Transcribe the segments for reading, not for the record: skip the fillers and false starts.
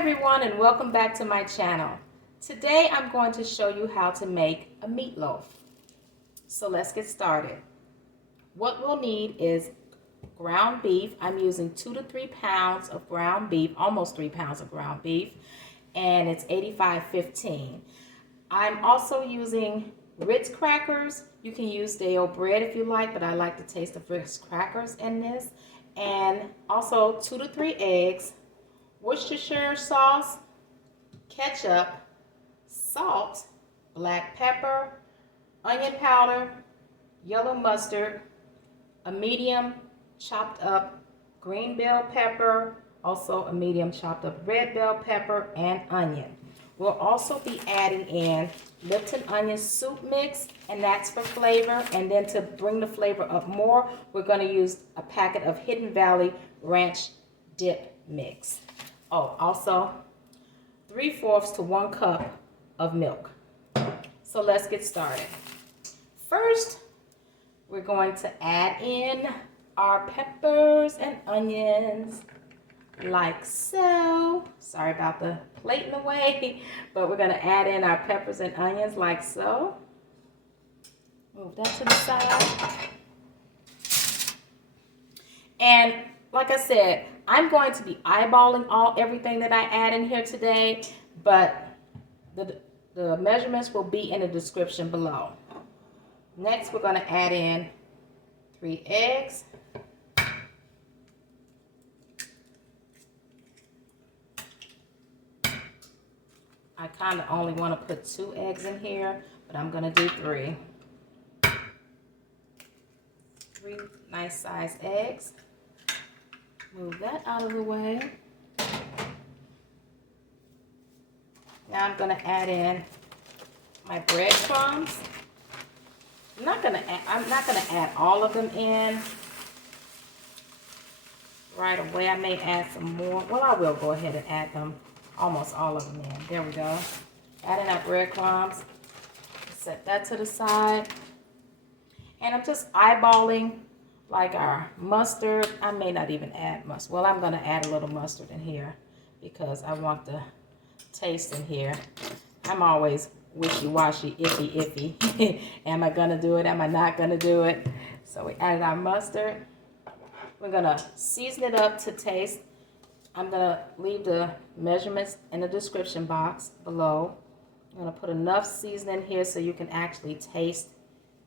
everyone, and welcome back to my channel. Today I'm going to show you how to make a meatloaf. So let's get started. What we'll need is ground beef. I'm using 2 to 3 pounds of ground beef, almost 3 pounds of ground beef, and it's 85/15. I'm also using Ritz crackers. You can use stale bread if you like, but I like the taste of Ritz crackers in this. And also 2 to 3 eggs, Worcestershire sauce, ketchup, salt, black pepper, onion powder, yellow mustard, a medium chopped up green bell pepper, also a medium chopped up red bell pepper, and onion. We'll also be adding in Lipton onion soup mix, and that's for flavor. And then to bring the flavor up more, we're going to use a packet of Hidden Valley ranch dip mix. Oh, also 3/4 to 1 cup of milk. So let's get started. First, we're going to add in our peppers and onions like so. Sorry about the plate in the way, but we're going to add in our peppers and onions like so. Move that to the side. And like I said, I'm going to be eyeballing everything that I add in here today, but the measurements will be in the description below. Next, we're going to add in 3 eggs. I kind of only want to put 2 eggs in here, but I'm going to do 3. 3 nice sized eggs. Move that out of the way. Now I'm going to add in my breadcrumbs. I'm not going to add all of them in right away. I may add some more. Well, I will go ahead and add them, almost all of them in. There we go. Add in our breadcrumbs. Set that to the side. And I'm just eyeballing like our mustard. I may not even add mustard. Well, I'm going to add a little mustard in here because I want the taste in here. I'm always wishy-washy, iffy. Am I going to do it? Am I not going to do it? So we added our mustard. We're going to season it up to taste. I'm going to leave the measurements in the description box below. I'm going to put enough seasoning here so you can actually taste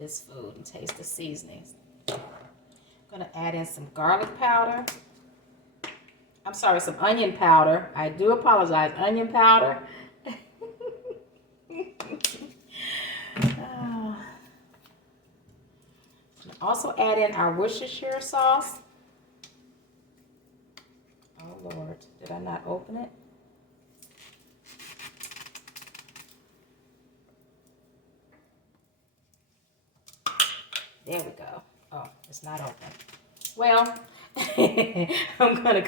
this food and taste the seasonings. I'm going to add in some garlic powder. I'm sorry, some onion powder. I do apologize, onion powder. Also add in our Worcestershire sauce. Oh Lord, did I not open it? There we go. Oh, it's not open. Well, I'm gonna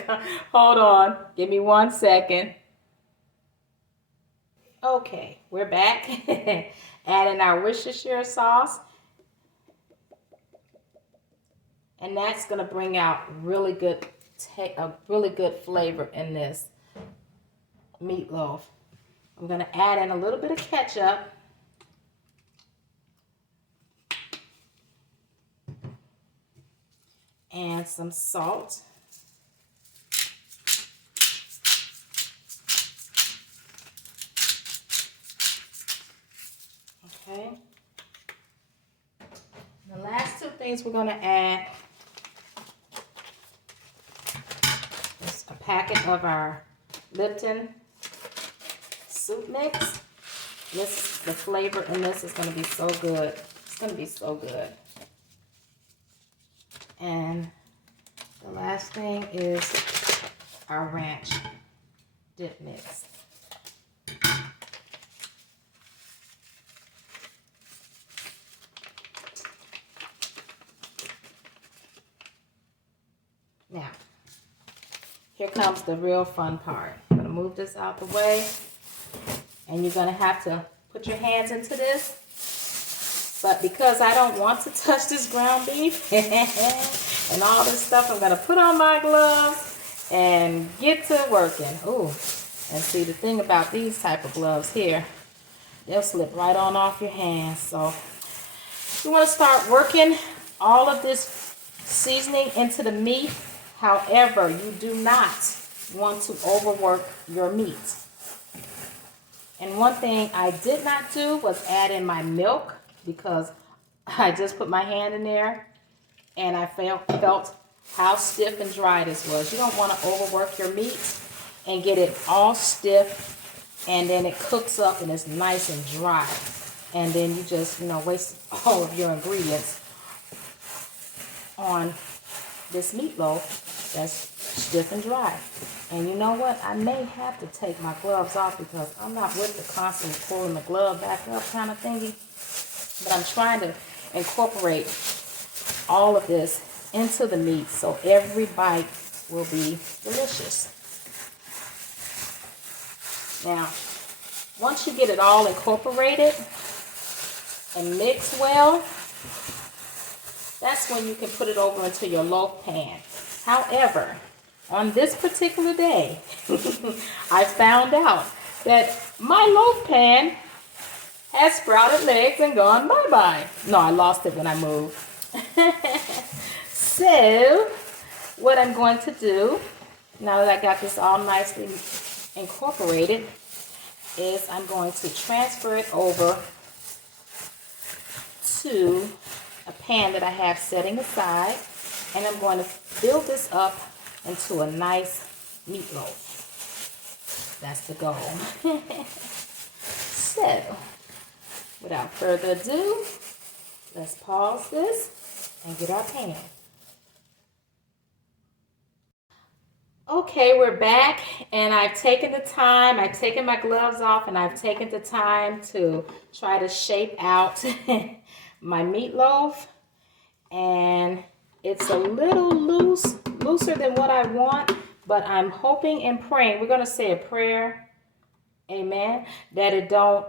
hold on. Give me 1 second. Okay, we're back. Add in our Worcestershire sauce. And that's gonna bring out a really good flavor in this meatloaf. I'm gonna add in a little bit of ketchup. And some salt. Okay. The last 2 things we're going to add is a packet of our Lipton soup mix. The flavor in this is going to be so good. It's going to be so good. And the last thing is our ranch dip mix. Now, here comes the real fun part. I'm going to move this out the way, and you're going to have to put your hands into this. But because I don't want to touch this ground beef and all this stuff, I'm going to put on my gloves and get to working. Ooh, And see, the thing about these type of gloves here, they'll slip right on off your hands. So you want to start working all of this seasoning into the meat. However, you do not want to overwork your meat. And one thing I did not do was add in my milk, because I just put my hand in there and I felt how stiff and dry this was. You don't want to overwork your meat and get it all stiff, and then it cooks up and it's nice and dry. And then you just, waste all of your ingredients on this meatloaf that's stiff and dry. And you know what? I may have to take my gloves off, because I'm not with the constantly pulling the glove back up kind of thingy. But I'm trying to incorporate all of this into the meat so every bite will be delicious. Now, once you get it all incorporated and mixed well, that's when you can put it over into your loaf pan. However, on this particular day, I found out that my loaf pan has sprouted legs and gone bye-bye. No, I lost it when I moved. So, what I'm going to do, now that I got this all nicely incorporated, is I'm going to transfer it over to a pan that I have setting aside, and I'm going to build this up into a nice meatloaf. That's the goal. So, without further ado, let's pause this and get our pan. Okay, we're back, and I've taken my gloves off, and I've taken the time to try to shape out my meatloaf, and it's a little looser than what I want, but I'm hoping and praying, we're going to say a prayer, amen, that it don't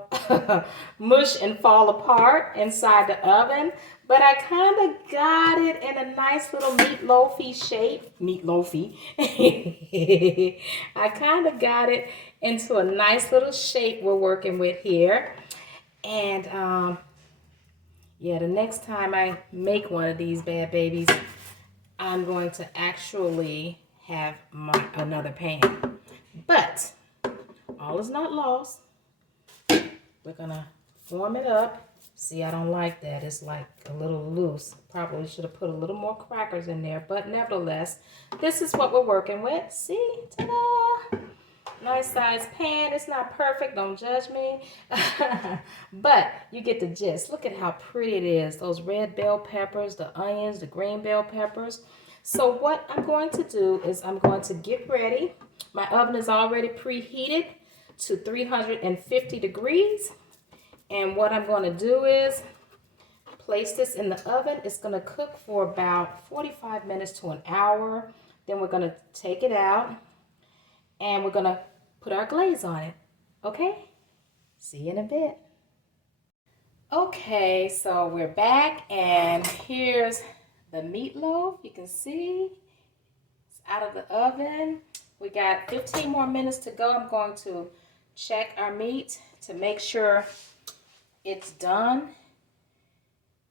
mush and fall apart inside the oven. But I kind of got it in a nice little meatloafy shape. I kind of got it into a nice little shape we're working with here. And yeah, the next time I make one of these bad babies, I'm going to actually have another pan. But all is not lost. We're going to form it up. See, I don't like that. It's like a little loose. Probably should have put a little more crackers in there. But nevertheless, this is what we're working with. See? Ta-da! Nice size pan. It's not perfect. Don't judge me. But you get the gist. Look at how pretty it is. Those red bell peppers, the onions, the green bell peppers. So what I'm going to do is I'm going to get ready. My oven is already preheated to 350 degrees. And what I'm going to do is place this in the oven. It's going to cook for about 45 minutes to an hour. Then we're going to take it out and we're going to put our glaze on it. Okay? See you in a bit. Okay, so we're back, and here's the meatloaf. You can see it's out of the oven. We got 15 more minutes to go. I'm going to check our meat to make sure it's done.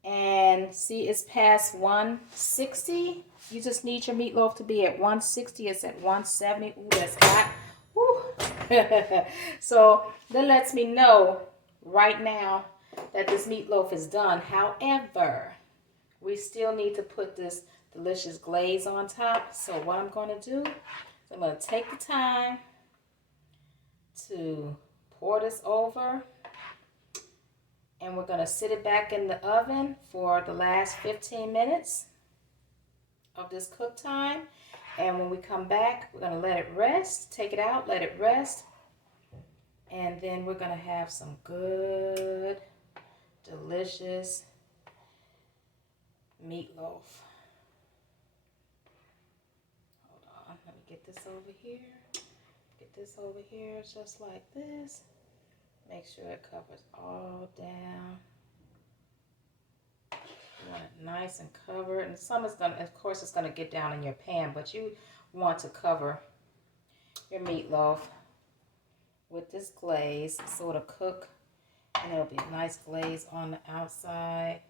And see, it's past 160. You just need your meatloaf to be at 160. It's at 170. Ooh, that's hot. Woo. So that lets me know right now that this meatloaf is done. However, we still need to put this delicious glaze on top. So what I'm going to do is I'm going to take the time to pour this over. And we're going to sit it back in the oven for the last 15 minutes of this cook time. And when we come back, we're going to let it rest. Take it out, let it rest. And then we're going to have some good, delicious meatloaf. Hold on, let me get this over here. Get this over here just like this. Make sure it covers all down. You want it nice and covered. And some is going to, of course, it's going to get down in your pan, but you want to cover your meatloaf with this glaze so it'll cook and it'll be a nice glaze on the outside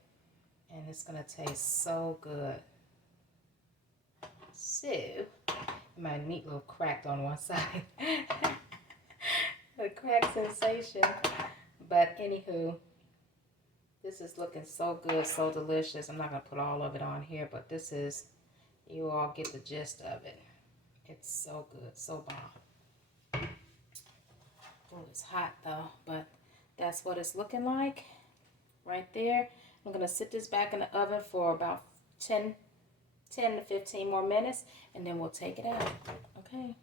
and it's gonna taste so good. So my meatloaf cracked on one side. The crack sensation. But anywho, this is looking so good, so delicious. I'm not gonna put all of it on here, but this is, you all get the gist of it. It's so good, so bomb. Oh, it's hot though, but that's what it's looking like right there. I'm gonna sit this back in the oven for about 10 to 15 more minutes, and then we'll take it out, okay?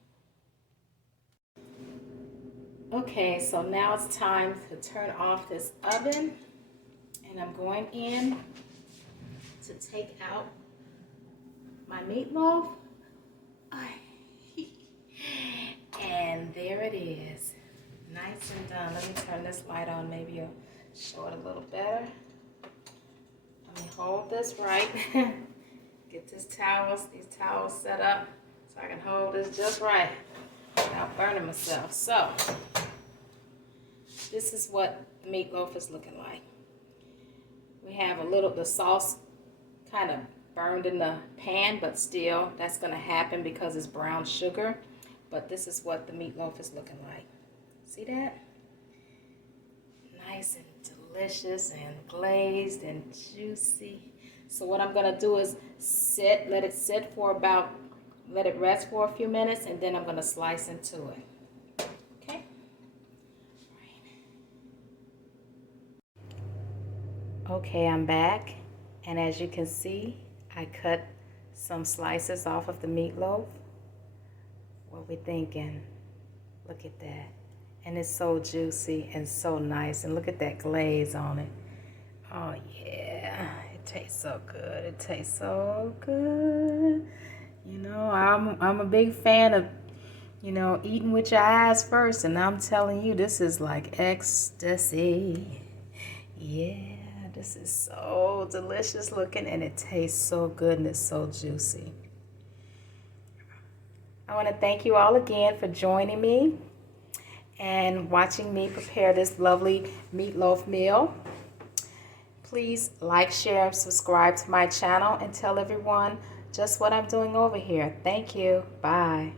Okay, so now it's time to turn off this oven, and I'm going in to take out my meatloaf. And there it is, nice and done. Let me turn this light on, maybe you'll show it a little better. Let me hold this right. Get these towels set up so I can hold this just right without burning myself. So this is what the meatloaf is looking like. We have a little, the sauce kind of burned in the pan, but still that's going to happen because it's brown sugar. But this is what the meatloaf is looking like. See that? Nice and delicious and glazed and juicy. So what I'm gonna do is let it sit for about, let it rest for a few minutes, and then I'm gonna slice into it. Okay? Okay, I'm back, and as you can see, I cut some slices off of the meatloaf. What we thinking? Look at that. And it's so juicy and so nice, and look at that glaze on it. Oh yeah, it tastes so good. It tastes so good. You know, I'm a big fan of, you know, eating with your eyes first, and I'm telling you, this is like ecstasy. Yeah, this is so delicious looking, and it tastes so good, and it's so juicy. I want to thank you all again for joining me and watching me prepare this lovely meatloaf meal. Please like, share, and subscribe to my channel and tell everyone just what I'm doing over here. Thank you. Bye.